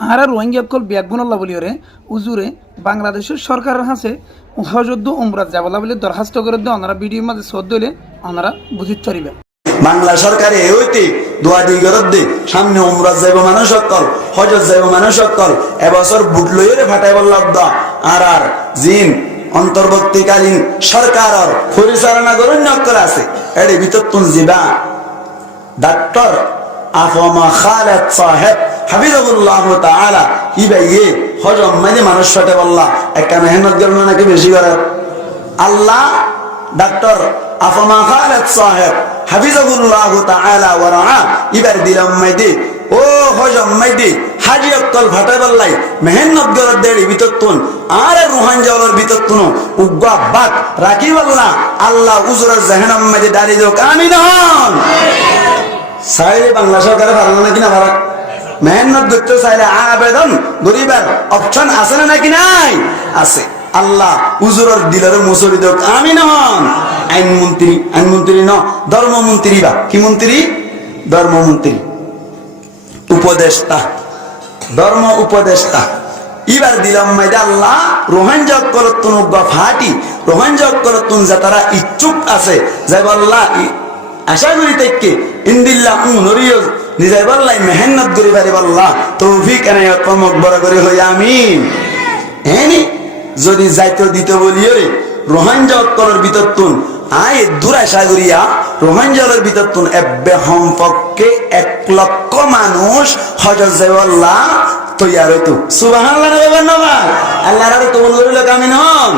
আর Rohingya call বিয়াকবুনাল্লাহ বলি ওরে উজুরে বাংলাদেশের সরকারের হাসে হজদ্দ উমরাত যাবলা বলে দরখাস্ত করে দিয়ে ওনারা ভিডিওর মাঝে সদ দিলে ওনারা বুঝিত পারিবে বাংলা সরকারে হইতে দোয়া দি গরত দে সামনে উমরাত যাইব মানুষ সকল হজত যাইব মানুষ সকল এবছর বুট লইরে ফাটাই বললাম দা আর জিন অন্তর্বর্তীকালীন সরকারর পরিচালনা করুন নকল আছে এর ভিতর তুন জিবা ডাক্তার আফমা খালেদ সাহেব হাফিজাহুল্লাহ তাআলা ইবাইয়ে হজম মানে মানুষ ফাটাই বললা একটা মেহনত করল নাকি বেশি করে আল্লাহ ডাক্তার আফমা খালেদ সাহেব হাফিজাহুল্লাহ তাআলা ওয়া রাআ ইবার দিলাম মাইদি ও হজম মাইদি হাজি অক্কল ফাটাই বললাই মেহনত গরত দেড়ি ভিতর তুন আর রুহান জাওলার ভিতর তুন উগ্গা বাক রাখি বললা আল্লাহ উজুরের জাহান্নাম মাইদি দাঁড়ি যোগ আমিন হন সাইরে বাংলা সরকারে পারলো নাকি না পারা মেহনত করতে চাইলে আবেদন গরিবের অপশন আছে না নাকি নাই আছে আল্লাহ উজুরের দিলের মুসরি যোগ আমিন হন আইনমন্ত্রী ন ধর্মমন্ত্রী বা কি মন্ত্রী ধর্মমন্ত্রী উপদেষ্টা ধর্ম উপদেষ্টা এবার দিলাম মাইদা আল্লাহ রোহাঞ্জা করতুন ফাটি রোহাঞ্জা করতুন যা তারা ইচ্ছুক আছে যাই বল্লা আশা করি তাইকে ইন্দিল্লাহ নরিয় নিজাই বল্লাই মেহনত করি পারি বল্লা তৌফিক এনায়ত কমক বড় করে হই আমিন এনি যদি যাইতো দিতে বলিও রে রোহাঞ্জা করার ভিতর তুন আয় দুরাশা করিয়া রোহাঞ্জালের ভিতর তুন এব্বে সম্পর্কে 1 লক্ষ মানুষ হজরত জাইওয়াল্লাহ তৈয়ার হইতো সুবহানাল্লাহ না বাবা আল্লাহর তো বলল কামিন হন।